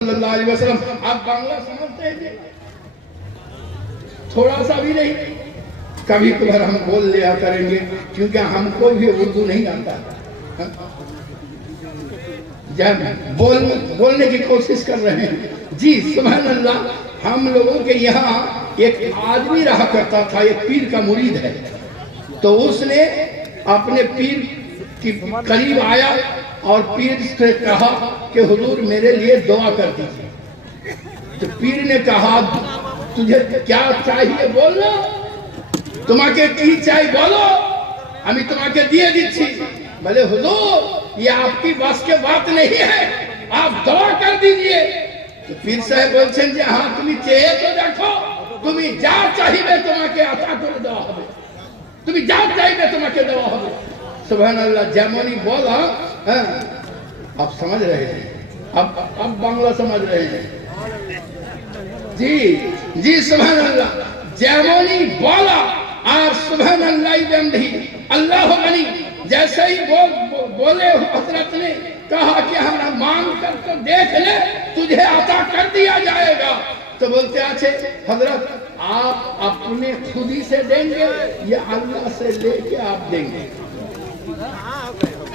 صلی اللہ علیہ وسلم آپ بنگلہ سمجھتے ہیں تھوڑا سا بھی نہیں کبھی کبھار ہم بول لیا کریں گے کیونکہ ہم کو بھی اردو نہیں آتا بول بولنے کی کوشش کر رہے ہیں جی سبحان اللہ ہم لوگوں کے یہاں ایک آدمی رہا کرتا تھا، ایک پیر کا مرید ہے۔ تو اس نے اپنے پیر کی قریب آیا۔ اور پیر سے کہا کہ حضور میرے لیے دعا کر دیجیے۔ تو پیر نے کہا، تجھے کیا چاہیے بولو তোমাকে কি চাই বলো আমি তোমাকে দিয়ে দিচ্ছি بھلے حضور، یہ آپ کی بس کے بات نہیں ہے، آپ دعا کر دیجیے۔ تو پیر صاحب বলছেন যে হ্যাঁ তুমি চেয়ে তো দেখো তুমি যা চাইবে তোমাকে আতা করে দেওয়া হবে তুমি যা চাইবে তোমাকে দেওয়া হবে সুবহানাল্লাহ যেমনই বলা ہاں؟ آپ سمجھ رہے ہیں۔ آپ آپ بنگلہ سمجھ رہے ہیں۔ جی جی سبحان اللہ۔ جیمونی بولا آر سبحان اللہ بندھی اللہ غنی۔ جیسے ہی بول بولے، حضرت نے کہا کہ ہم مانگ کر تو دیکھ لے، تجھے عطا کر دیا جائے گا۔ تو بولتے آچھے حضرت، آپ اپنے خودی سے دیں گے یا اللہ سے لے کے آپ دیں گے؟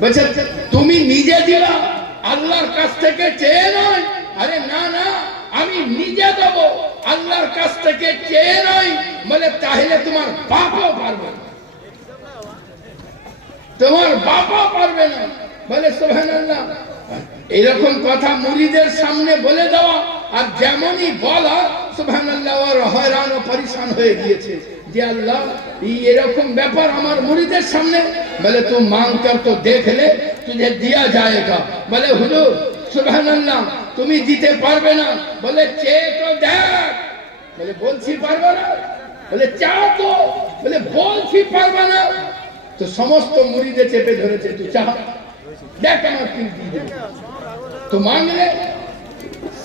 বলছে তুমি নিজে দিলা আল্লাহর কাছ থেকে চেয়ে নয় আরে না না আমি নিজে দেব আল্লাহর কাছ থেকে চেয়ে নয় বলে তাহলে তোমার বাপও পারবে না তোমার বাপও পারবে না বলে সোহেন এরকম কথা মুড়িদের সামনে বলে দেওয়া আর যেমনই বলা তুমি দিতে পারবে না। বলে বলছি পারবে না। বলে, চা তো। বলে, বলছি পারবে না। তো সমস্ত মুড়িদে চেপে ধরেছে, তুই চা, দেখ আমার তো মাংলে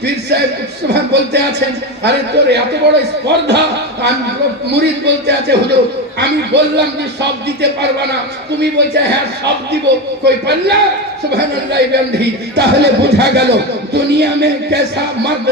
পীর সাহেব আমি বললাম যে সব দিতে পারবা না। তুমি বলছো হ্যাঁ সব দিব। কই পাল্লা? সুবহানাল্লাহ তাহলে বোঝা গেল, দুনিয়া মে কেসা মর্দ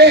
এক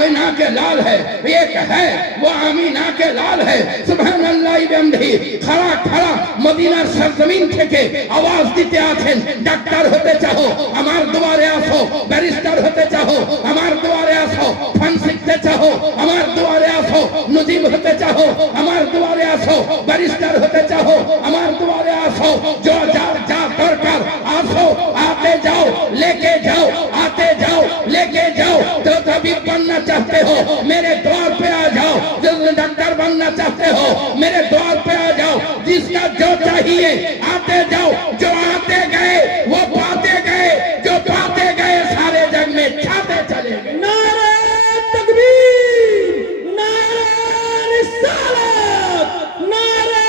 آمینہ کے لال ہے، ایک ہے، وہ آمینہ کے لال ہے۔ سبحان اللہ ابن بھی کھڑا کھڑا، مدینہ سرزمین تھے کے آواز دیتے آتھیں، ڈاکٹر ہوتے چاہو، ہمار دوارے آسو بیریسٹر ہوتے چاہو، ہمار دوارے آسو فن سکتے چاہو، ہمار دوارے آسو، نجیب ہوتے چاہو، ہمار دوارے آسو بیریسٹر ہوتے چاہو، ہمار دوارے آسو، جو جا جا، کر کر، آسو، آتے جاؤ، لے کے جاؤ، آتے جاؤ، لے کے جاؤ تو تو طبیب بننا چاہتے ہو، میرے دور پہ آ جاؤ جو ڈاکٹر بننا چاہتے ہو، میرے دور پہ آ جاؤ، جس کا جو چاہیے، آتے جاؤ، جو آتے گئے، وہ پاتے گئے، جو پاتے گئے، سارے جگ میں چھاتے چلے گئے۔ نعرہ تکبیر، نعرہ رسالت، نعرہ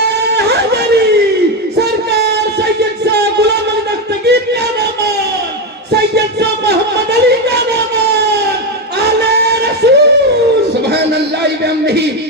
حضری۔ سرکار سید سا غلام علی دستگیر کا نامان سید سا محمد علی کا نامان لا يبين به